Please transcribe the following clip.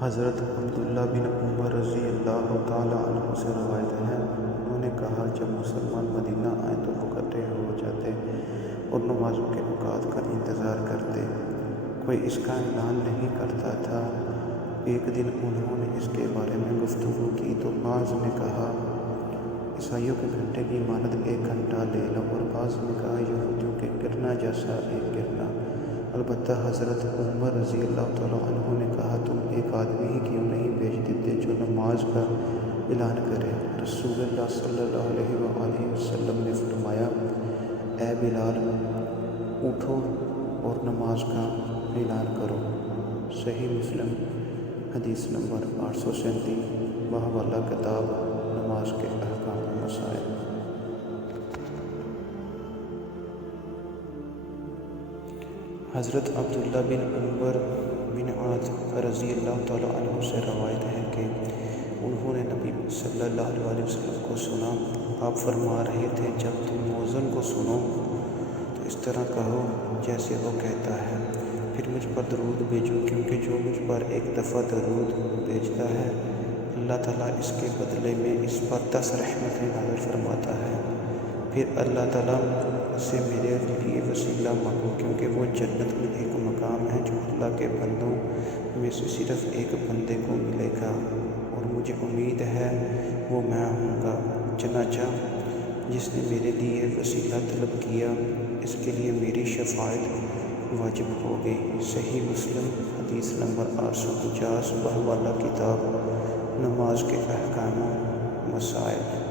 حضرت عبداللہ بن عمر رضی اللہ تعالیٰ عنہ سے روایت ہے، انہوں نے کہا، جب مسلمان مدینہ آئیں تو اکٹھے ہو جاتے اور نمازوں کے اوقات کا انتظار کرتے، کوئی اس کا اعلان نہیں کرتا تھا۔ ایک دن انہوں نے اس کے بارے میں گفتگو کی تو بعض نے کہا عیسائیوں کے گھنٹے کی مانند 1 گھنٹہ لے لو، اور بعض نے کہا یہودیوں کے گرنا جیسا ایک گرنا۔ البتہ حضرت عمر رضی اللہ تعالیٰ عنہ نے کہا، تم ایک آدمی ہی کیوں نہیں بھیج دیتے جو نماز کا اعلان کرے؟ رسول اللہ صلی اللہ علیہ وآلہ وسلم نے فرمایا، اے بلال، اٹھو اور نماز کا اعلان کرو۔ صحیح مسلم، حدیث نمبر 837، بحوالہ کتاب نماز کے احکام و مسائل۔ حضرت عبداللہ بن عمر بن عاص رضی اللہ تعالیٰ عنہ سے روایت ہے کہ انہوں نے نبی صلی اللہ علیہ وسلم کو سنا، آپ فرما رہے تھے، جب تم مؤذن کو سنو تو اس طرح کہو جیسے وہ کہتا ہے، پھر مجھ پر درود بھیجو، کیونکہ جو مجھ پر ایک دفعہ درود بھیجتا ہے اللہ تعالیٰ اس کے بدلے میں اس پر 10 رحمتیں نازل فرماتا ہے۔ پھر اللہ تعالیٰ سے میرے لیے وسیلہ مانگو، کیونکہ وہ جنت میں ایک مقام ہے جو اللہ کے بندوں میں سے صرف ایک بندے کو ملے گا، اور مجھے امید ہے وہ میں ہوں گا۔ چنانچہ جس نے میرے لیے وسیلہ طلب کیا اس کے لیے میری شفاعت واجب ہو گئی۔ صحیح مسلم، حدیث نمبر 850، بحوالہ کتاب نماز کے احکام و مسائل۔